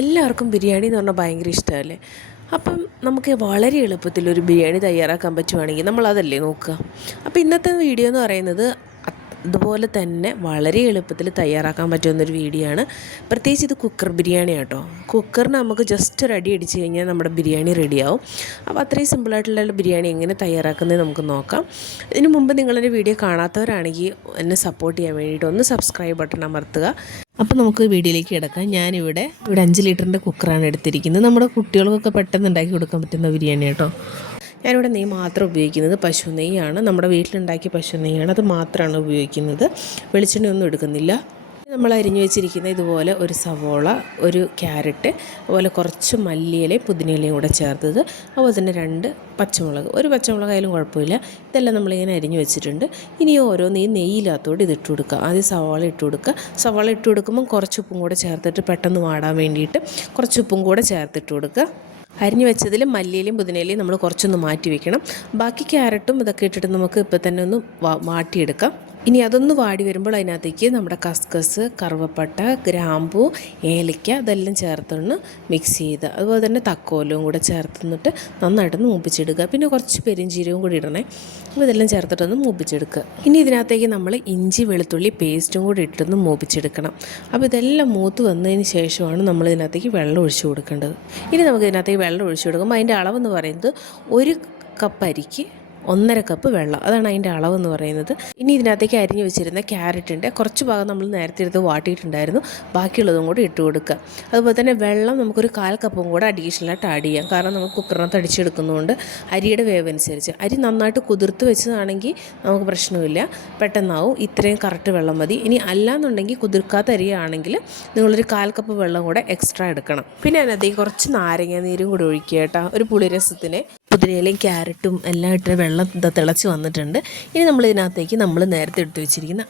എല്ലാവർക്കും ബിരിയാണി എന്ന് പറഞ്ഞാൽ ഭയങ്കര ഇഷ്ടമല്ലേ. അപ്പം നമുക്ക് വളരെ എളുപ്പത്തിലൊരു ബിരിയാണി തയ്യാറാക്കാൻ പറ്റുവാണെങ്കിൽ നമ്മളതല്ലേ നോക്കുക. അപ്പോൾ ഇന്നത്തെ വീഡിയോ എന്ന് പറയുന്നത് അതുപോലെ തന്നെ വളരെ എളുപ്പത്തിൽ തയ്യാറാക്കാൻ പറ്റുന്നൊരു വീഡിയോ ആണ്. പ്രത്യേകിച്ച് ഇത് കുക്കർ ബിരിയാണി കേട്ടോ. കുക്കറിന് നമുക്ക് ജസ്റ്റ് ഒരു അടി അടിച്ച് കഴിഞ്ഞാൽ നമ്മുടെ ബിരിയാണി റെഡിയാവും. അപ്പോൾ അത്രയും സിമ്പിളായിട്ടുള്ള ബിരിയാണി എങ്ങനെ തയ്യാറാക്കുന്നത് നമുക്ക് നോക്കാം. ഇതിനു മുമ്പ് നിങ്ങളൊരു വീഡിയോ കാണാത്തവരാണെങ്കിൽ എന്നെ സപ്പോർട്ട് ചെയ്യാൻ വേണ്ടിയിട്ട് ഒന്ന് സബ്സ്ക്രൈബ് ബട്ടൺ അമർത്തുക. അപ്പോൾ നമുക്ക് വീഡിയോയിലേക്ക് കിടക്കാം. ഞാനിവിടെ 5 ലിറ്ററിൻ്റെ കുക്കറാണ് എടുത്തിരിക്കുന്നത്. നമ്മുടെ കുട്ടികൾക്കൊക്കെ പെട്ടെന്ന് ഉണ്ടാക്കി കൊടുക്കാൻ പറ്റുന്ന ബിരിയാണി കേട്ടോ. ഞാനിവിടെ നെയ്യ് മാത്രം ഉപയോഗിക്കുന്നത് പശു നെയ്യാണ്. നമ്മുടെ വീട്ടിലുണ്ടാക്കിയ പശു നെയ്യാണ്, അത് മാത്രമാണ് ഉപയോഗിക്കുന്നത്. വെളിച്ചെണ്ണയൊന്നും എടുക്കുന്നില്ല. നമ്മൾ അരിഞ്ഞു വെച്ചിരിക്കുന്ന ഇതുപോലെ ഒരു സവോള, ഒരു ക്യാരറ്റ്, അതുപോലെ കുറച്ച് മല്ലിയിലയും പുതിനയിലയും കൂടെ ചേർത്തത്, അതുപോലെ തന്നെ 2 പച്ചമുളക്, ഒരു പച്ചമുളകായാലും കുഴപ്പമില്ല. ഇതെല്ലാം നമ്മളിങ്ങനെ അരിഞ്ഞു വെച്ചിട്ടുണ്ട്. ഇനി ഓരോന്ന് ഈ നെയ്യില്ലാത്തോട് ഇതിട്ട് കൊടുക്കുക. ആദ്യം സവാള ഇട്ട് കൊടുക്കുക. സവാള ഇട്ട് കൊടുക്കുമ്പം കുറച്ച് ഉപ്പും കൂടെ ചേർത്തിട്ട് പെട്ടെന്ന് വാടാൻ വേണ്ടിയിട്ട് കുറച്ച് ഉപ്പും കൂടെ ചേർത്തിട്ട് കൊടുക്കുക. അരിഞ്ഞു വെച്ചതിൽ മല്ലിയിലയും പുതിനയിലയും നമ്മൾ കുറച്ചൊന്ന് മാറ്റി വെക്കണം. ബാക്കി ക്യാരറ്റും ഇതൊക്കെ ഇട്ടിട്ട് നമുക്ക് ഇപ്പോൾ തന്നെ ഒന്ന് വാട്ടിയെടുക്കാം. ഇനി അതൊന്ന് വാടി വരുമ്പോൾ അതിനകത്തേക്ക് നമ്മുടെ കസ്കസ്, കറുവപ്പട്ട, ഗ്രാമ്പൂ, ഏലയ്ക്ക ഇതെല്ലാം ചേർത്തൊന്ന് മിക്സ് ചെയ്ത്, അതുപോലെ തന്നെ തക്കോലവും കൂടെ ചേർത്തിട്ട് നന്നായിട്ടൊന്ന് മൂപ്പിച്ചെടുക്കുക. പിന്നെ കുറച്ച് പെരിഞ്ചീരവും കൂടി ഇടണേ. അപ്പോൾ ഇതെല്ലാം ചേർത്തിട്ടൊന്ന് മൂപ്പിച്ചെടുക്കുക. ഇനി ഇതിനകത്തേക്ക് നമ്മൾ ഇഞ്ചി വെളുത്തുള്ളി പേസ്റ്റും കൂടി ഇട്ടൊന്ന് മൂപ്പിച്ചെടുക്കണം. അപ്പോൾ ഇതെല്ലാം മൂത്ത് വന്നതിന് ശേഷമാണ് നമ്മൾ ഇതിനകത്തേക്ക് വെള്ളം ഒഴിച്ചു കൊടുക്കേണ്ടത്. ഇനി നമുക്ക് ഇതിനകത്തേക്ക് വെള്ളം ഒഴിച്ചു കൊടുക്കുമ്പോൾ അതിൻ്റെ അളവെന്ന് പറയുന്നത് 1 കപ്പ് അരിക്ക് 1.5 കപ്പ് വെള്ളം, അതാണ് അതിൻ്റെ അളവെന്ന് പറയുന്നത്. ഇനി ഇതിനകത്തേക്ക് അരിഞ്ഞു വെച്ചിരുന്ന ക്യാരറ്റിൻ്റെ കുറച്ച് ഭാഗം നമ്മൾ നേരത്തെ എടുത്ത് വാട്ടിയിട്ടുണ്ടായിരുന്നു, ബാക്കിയുള്ളതും കൂടി ഇട്ട് കൊടുക്കുക. അതുപോലെ തന്നെ വെള്ളം നമുക്കൊരു 1/4 കപ്പും കൂടെ അഡീഷണലായിട്ട് ആഡ് ചെയ്യാം. കാരണം നമുക്ക് കുക്കറിനകത്ത് അടിച്ചെടുക്കുന്നതുകൊണ്ട് അരിയുടെ വേവ് അനുസരിച്ച്. അരി നന്നായിട്ട് കുതിർത്ത് വെച്ചതാണെങ്കിൽ നമുക്ക് പ്രശ്നമില്ല, പെട്ടെന്നാവും. ഇത്രയും കറക്റ്റ് വെള്ളം മതി. ഇനി അല്ലാന്നുണ്ടെങ്കിൽ കുതിർക്കാത്ത അരിയാണെങ്കിൽ നിങ്ങളൊരു 1/4 കപ്പ് വെള്ളം കൂടെ എക്സ്ട്രാ എടുക്കണം. പിന്നെ അതിനകത്തേക്ക് കുറച്ച് നാരങ്ങ നീരും കൂടി ഒഴിക്കുക കേട്ടോ, ഒരു പുളിരസത്തിന്. പുതിനയിലയും ക്യാരറ്റും എല്ലാം ഇട്ട് വെള്ളം തിളച്ച് വന്നിട്ടുണ്ട്. ഇനി നമ്മൾ ഇതിനകത്തേക്ക് നമ്മൾ നേരത്തെ എടുത്ത് വെച്ചിരിക്കുന്ന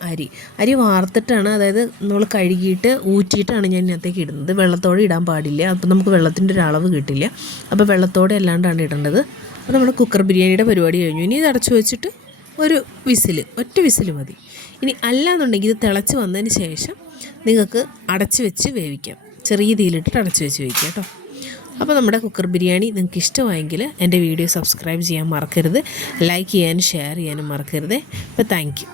അരി വാർത്തിട്ടാണ്, അതായത് നമ്മൾ കഴുകിയിട്ട് ഊറ്റിയിട്ടാണ് ഞാൻ ഇതിനകത്തേക്ക് ഇടുന്നത്. വെള്ളത്തോടെ ഇടാൻ പാടില്ല, അപ്പോൾ നമുക്ക് വെള്ളത്തിൻ്റെ ഒരു അളവ് കിട്ടില്ല. അപ്പോൾ വെള്ളത്തോടെ അല്ലാണ്ടാണ് ഇടേണ്ടത്. അപ്പോൾ നമ്മുടെ കുക്കർ ബിരിയാണിയുടെ പരിപാടി കഴിഞ്ഞു. ഇനി ഇത് അടച്ചു വെച്ചിട്ട് ഒറ്റ വിസിൽ മതി. ഇനി അല്ലാന്നുണ്ടെങ്കിൽ ഇത് തിളച്ച് വന്നതിന് ശേഷം നിങ്ങൾക്ക് അടച്ചു വെച്ച് വേവിക്കാം. ചെറിയ തീയിലിട്ടിട്ട് അടച്ചു വെച്ച് വേവിക്കാം കേട്ടോ. അപ്പോൾ നമ്മുടെ കുക്കർ ബിരിയാണി നിങ്ങൾക്ക് ഇഷ്ടമായെങ്കിൽ എൻ്റെ വീഡിയോ സബ്സ്ക്രൈബ് ചെയ്യാൻ മറക്കരുത്, ലൈക്ക് ചെയ്യാനും ഷെയർ ചെയ്യാനും മറക്കരുത്. അപ്പോൾ താങ്ക് യു.